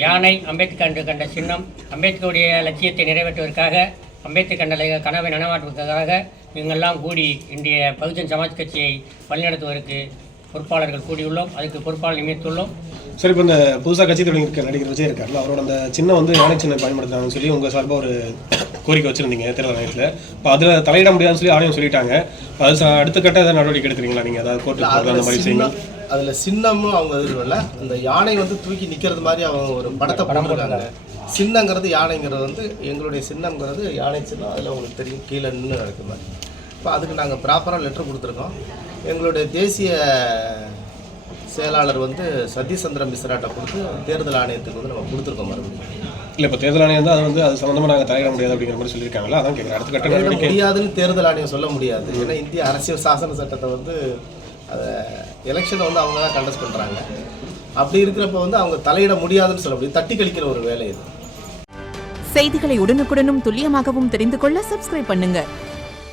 யானை அம்பேத்கர் கண்ட சின்னம், அம்பேத்கருடைய லட்சியத்தை நிறைவேற்றுவதற்காக, அம்பேத்கர் கண்ட கனவை நனவாற்றுவதற்காக இங்கெல்லாம் கூடி இன்றைய பகுஜன் சமாஜ் கட்சியை வழிநடத்துவதற்கு பொறுப்பாளர்கள் கூடியுள்ளோம். அதுக்கு பொறுப்பாளர் நியமித்துள்ளோம். சரி, இப்போ இந்த புதுசாக கட்சி தொடங்கி இருக்க நடிகர் விஜய் இருக்காருல்ல, அவரோட அந்த சின்னம் வந்து யானை சின்னம் பயன்படுத்தாங்கன்னு சொல்லி உங்கள் சார்பாக ஒரு கோரிக்கை வச்சுருந்தீங்க தேர்தல் ஆணையத்தில். இப்போ அதில் தலையிட முடியாதுன்னு சொல்லி ஆணையம் சொல்லிட்டாங்க. அது அடுத்த கட்ட ஏதாவது நடவடிக்கை எடுத்துறீங்களா நீங்கள்? அதாவது கோர்ட்டுக்கு அந்த மாதிரி செய்யுங்க. அதில் சின்னமும் அவங்க இல்லை, அந்த யானை வந்து தூக்கி நிற்கிறது மாதிரி அவங்க ஒரு படத்தை போட்டுருக்காங்க. சின்னங்கிறது யானைங்கிறது வந்து எங்களுடைய சின்னங்கிறது யானை சின்னம். அதில் உங்களுக்கு தெரியும் கீழே நின்று நடக்குது மாதிரி. இப்போ அதுக்கு நாங்கள் ப்ராப்பராக லெட்டர் கொடுத்துருக்கோம். எங்களுடைய தேசிய செயலாளர் வந்து சதீஷ் சந்திர மிஸ்ராட்டை கொடுத்து தேர்தல் ஆணையத்துக்கு வந்து நம்ம கொடுத்துருக்கோம் மறுபடியும். இல்லை, இப்போ தேர்தல் ஆணையம் தான் அது சம்மந்தமாக நாங்கள் தலையிட முடியாது அப்படிங்கிற மாதிரி சொல்லியிருக்காங்களா? அதான் கேட்குறேன். அடுத்த கட்ட நடவடிக்கை முடியாதுன்னு தேர்தல் ஆணையம் சொல்ல முடியாது. ஏன்னா இந்திய அரசியல் சாசன சட்டத்தை வந்து அதை எலெக்ஷனை வந்து அவங்க தான் கண்டஸ்ட் பண்ணுறாங்க. அப்படி இருக்கிறப்ப வந்து அவங்க தலையிட முடியாதுன்னு சொல்ல முடியும். தட்டி கழிக்கிற ஒரு வேலை இது. செய்திகளை உடனுக்குடனும் துல்லியமாகவும் தெரிந்து கொள்ள சப்ஸ்கிரைப் பண்ணுங்க.